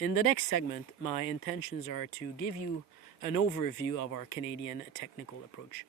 In the next segment, my intentions are to give you an overview of our Canadian technical approach.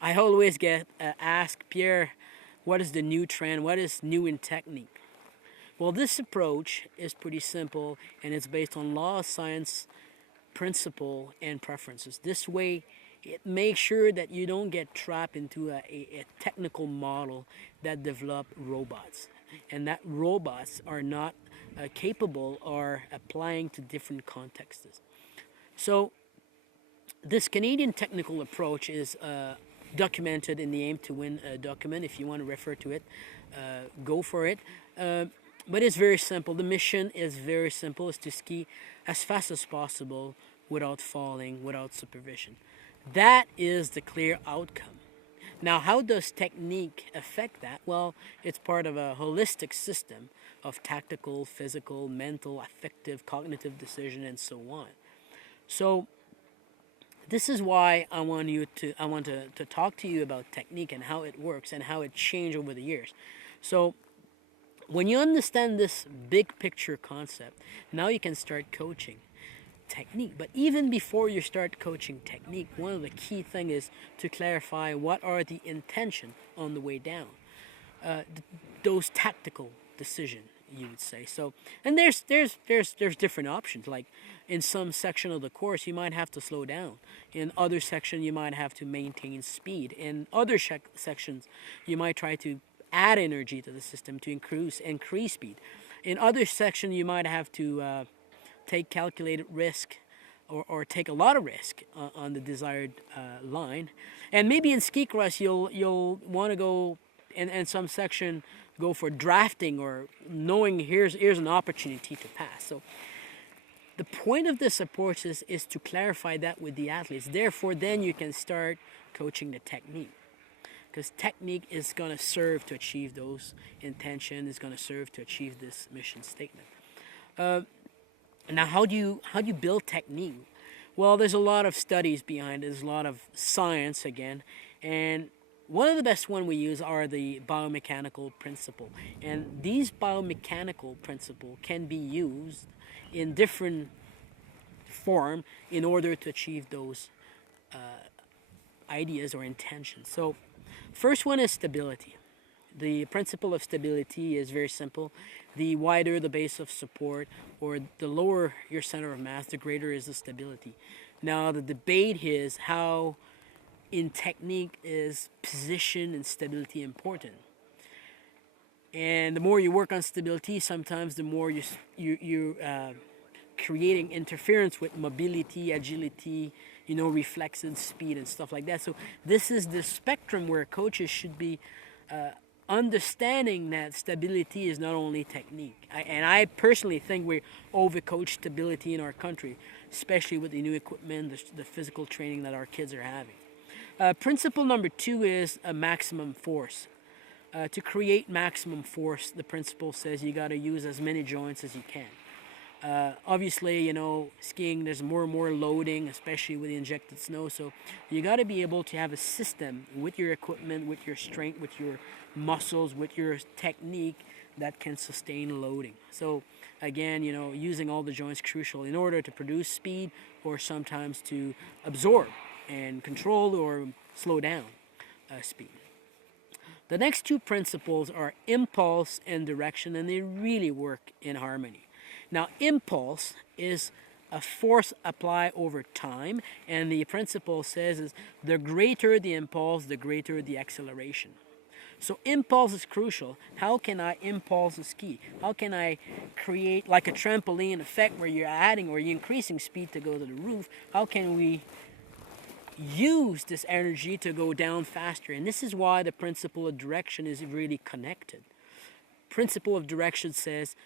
I always get asked, Pierre, what is the new trend? What is new in technique? Well, this approach is pretty simple, and it's based on law of science, principle, and preferences. This way, it makes sure that you don't get trapped into a technical model that develop robots, and that robots are not capable or applying to different contexts. So this Canadian technical approach is documented in the Aim to Win document. If you want to refer to it, go for it. But it's very simple. The mission is very simple. It's to ski as fast as possible without falling, without supervision. That is the clear outcome. Now, how does technique affect that? Well, it's part of a holistic system of tactical, physical, mental, affective, cognitive decision, and so on. So this is why I want to talk to you about technique and how it works and how it changed over the years. So when you understand this big picture concept, now you can start coaching technique. But even before you start coaching technique, one of the key things is to clarify what are the intention on the way down. Those tactical decision, you would say. So, and there's different options. Like in some section of the course, you might have to slow down. In other section, you might have to maintain speed. In other sections, you might try to add energy to the system to increase speed. In other section, you might have to take calculated risk or take a lot of risk on the desired line. And maybe in ski cross, you'll want to go in some section, go for drafting or knowing here's an opportunity to pass. So the point of this approach is to clarify that with the athletes. Therefore, then you can start coaching the technique. Because technique is going to serve to achieve those intentions, is going to serve to achieve this mission statement. Now, how do you build technique? Well, there's a lot of studies behind it. There's a lot of science again, and one of the best one we use are the biomechanical principle. And these biomechanical principle can be used in different form in order to achieve those ideas or intentions. So, first one is stability. The principle of stability is very simple. The wider the base of support or the lower your center of mass, the greater is the stability. Now the debate is how in technique is position and stability important. And the more you work on stability, sometimes the more you're creating interference with mobility, agility, reflexive speed and stuff like that. So this is the spectrum where coaches should be understanding that stability is not only technique. And I personally think we overcoach stability in our country, especially with the new equipment, the physical training that our kids are having. Principle number 2 is a maximum force. To create maximum force, the principle says you got to use as many joints as you can. Obviously, skiing, there's more and more loading, especially with the injected snow. So you got to be able to have a system with your equipment, with your strength, with your muscles, with your technique that can sustain loading. So again, using all the joints crucial in order to produce speed or sometimes to absorb and control or slow down speed. The next 2 principles are impulse and direction, and they really work in harmony. Now, impulse is a force applied over time, and the principle says is the greater the impulse, the greater the acceleration. So impulse is crucial. How can I impulse a ski? How can I create like a trampoline effect where you're adding or you're increasing speed to go to the roof? How can we use this energy to go down faster? And this is why the principle of direction is really connected. Principle of direction says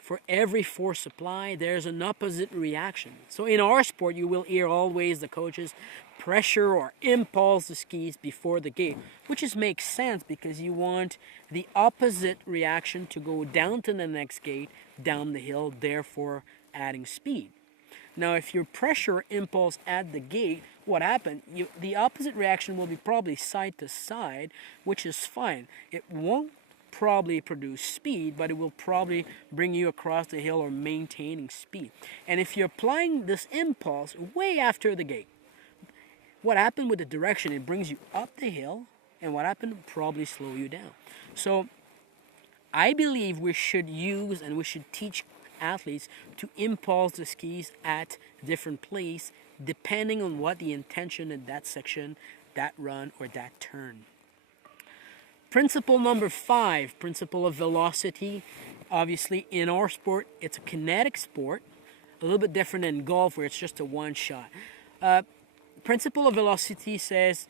for every force applied, there's an opposite reaction. So in our sport, you will hear always the coaches pressure or impulse the skis before the gate, which makes sense because you want the opposite reaction to go down to the next gate, down the hill, therefore adding speed. Now, if your pressure impulse at the gate, what happened? The opposite reaction will be probably side to side, which is fine. It won't probably produce speed, but it will probably bring you across the hill or maintaining speed. And if you're applying this impulse way after the gate, what happened with the direction? It brings you up the hill, and what happened? Probably slow you down. So I believe we should use and we should teach athletes to impulse the skis at different places depending on what the intention in that section, that run, or that turn. Principle number 5, principle of velocity. Obviously, in our sport, it's a kinetic sport, a little bit different than golf where it's just a one shot. Principle of velocity says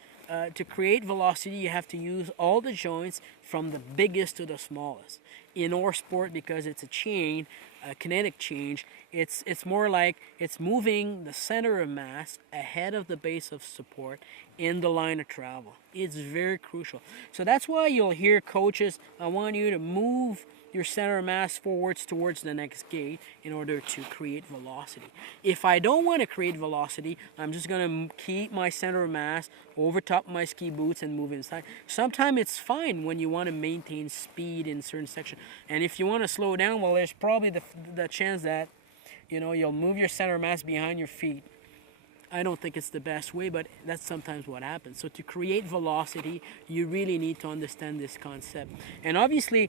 to create velocity, you have to use all the joints from the biggest to the smallest. In our sport, because it's a chain, a kinetic change, it's more like it's moving the center of mass ahead of the base of support in the line of travel. It's very crucial. So that's why you'll hear coaches, I want you to move your center of mass forwards towards the next gate in order to create velocity. If I don't want to create velocity, I'm just going to keep my center of mass over top of my ski boots and move inside. Sometimes it's fine when you want to maintain speed in certain sections. And if you want to slow down, well, there's probably the chance that you'll move your center of mass behind your feet. I don't think it's the best way, but that's sometimes what happens. So to create velocity, you really need to understand this concept. And obviously,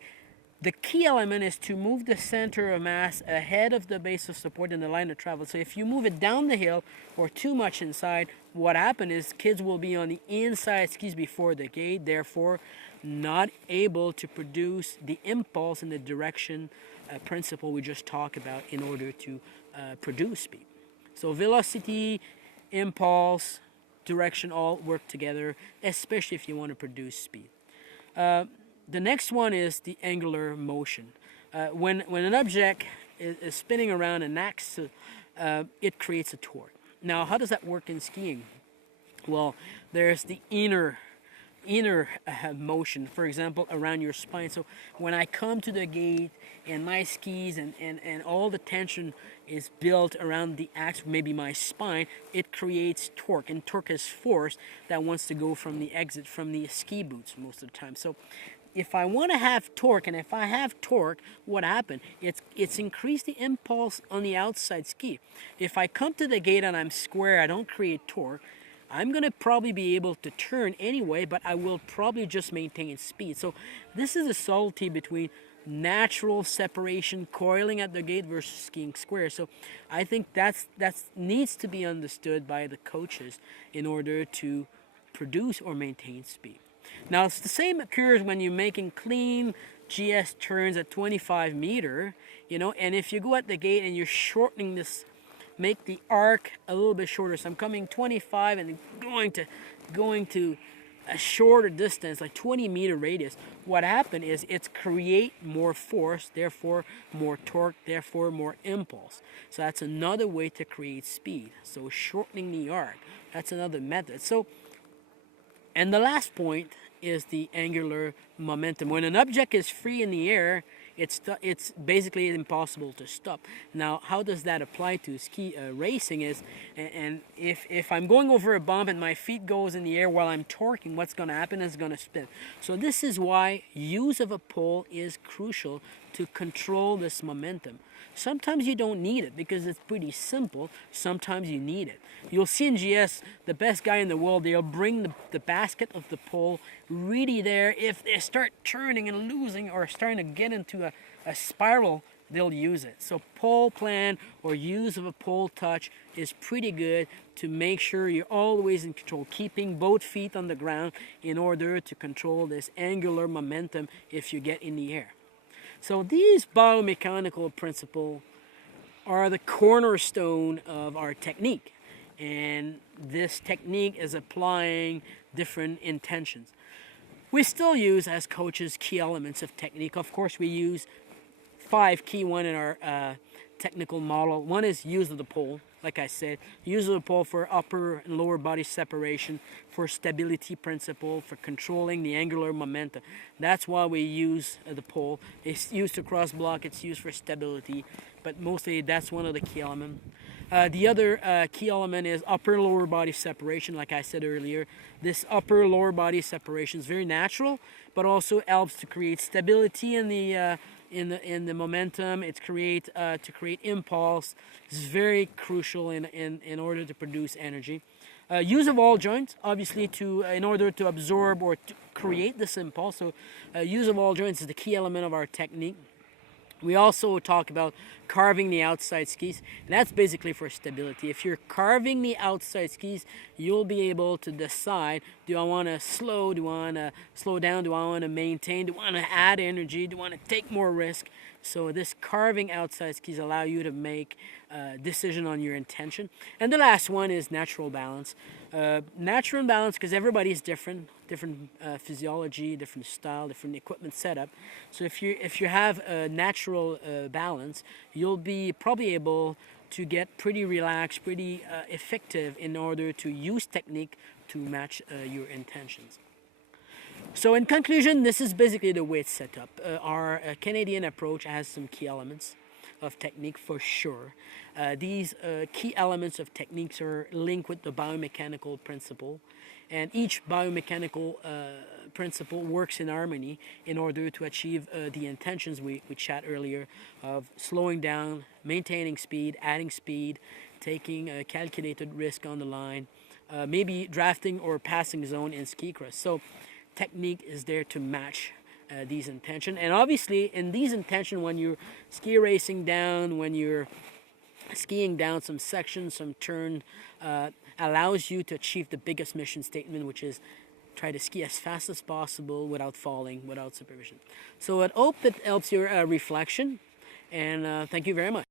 the key element is to move the center of mass ahead of the base of support in the line of travel. So if you move it down the hill or too much inside, what happens is kids will be on the inside skis before the gate, therefore not able to produce the impulse in the direction principle we just talked about in order to produce speed. So velocity, impulse, direction all work together, especially if you want to produce speed. The next one is the angular motion. When an object is spinning around an axis, it creates a torque. Now, how does that work in skiing? Well, there's the inner motion, for example, around your spine. So when I come to the gate and my skis and all the tension is built around the axis, maybe my spine, it creates torque. And torque is force that wants to go from the exit from the ski boots most of the time. So if I want to have torque, and if I have torque, what happened? It's increased the impulse on the outside ski. If I come to the gate and I'm square, I don't create torque, I'm going to probably be able to turn anyway, but I will probably just maintain speed. So this is a subtlety between natural separation, coiling at the gate versus skiing square. So I think that needs to be understood by the coaches in order to produce or maintain speed. Now, it's the same occurs when you're making clean GS turns at 25 meter, and if you go at the gate and you're shortening this, make the arc a little bit shorter. So I'm coming 25 and going to a shorter distance, like 20 meter radius. What happened is it's create more force, therefore more torque, therefore more impulse. So that's another way to create speed. So shortening the arc, that's another method. So, and the last point is the angular momentum. When an object is free in the air, it's basically impossible to stop. Now, how does that apply to ski racing is, and if I'm going over a bump and my feet goes in the air while I'm torquing, what's going to happen is it's going to spin. So this is why use of a pole is crucial to control this momentum. Sometimes you don't need it because it's pretty simple. Sometimes you need it. You'll see in GS, the best guy in the world, they'll bring the basket of the pole really there. If they start turning and losing or starting to get into a spiral, they'll use it. So pole plan or use of a pole touch is pretty good to make sure you're always in control, keeping both feet on the ground in order to control this angular momentum if you get in the air. So these biomechanical principles are the cornerstone of our technique. And this technique is applying different intentions. We still use, as coaches, key elements of technique. Of course, we use 5 key ones in our technical model. One is use of the pole. Like I said, use of the pole for upper and lower body separation, for stability principle, for controlling the angular momentum. That's why we use the pole. It's used to cross block, it's used for stability, but mostly that's one of the key elements. The other key element is upper-lower body separation. Like I said earlier, this upper-lower body separation is very natural, but also helps to create stability in the momentum. It's to create impulse. This is very crucial in order to produce energy. Use of all joints, obviously, in order to absorb or to create this impulse. So, use of all joints is the key element of our technique. We also talk about carving the outside skis, and that's basically for stability. If you're carving the outside skis, you'll be able to decide, do I want to slow, do I want to slow down, do I want to maintain, do I want to add energy, do I want to take more risk? So this carving outside skis allow you to make a decision on your intention. And the last one is natural balance. Natural balance, because everybody's different physiology, different style, different equipment setup. So if you have a natural balance, you'll be probably able to get pretty relaxed, pretty effective in order to use technique to match your intentions. So in conclusion, this is basically the way it's set up. Our Canadian approach has some key elements of technique for sure. These key elements of techniques are linked with the biomechanical principle, and each biomechanical principle works in harmony in order to achieve the intentions we chat earlier of slowing down, maintaining speed, adding speed, taking a calculated risk on the line, maybe drafting or passing zone in ski cross. So technique is there to match these intentions. And obviously in these intentions, when you're ski racing down, when you're skiing down some sections, some turn, allows you to achieve the biggest mission statement, which is try to ski as fast as possible without falling, without supervision. So I hope that helps your reflection, and thank you very much.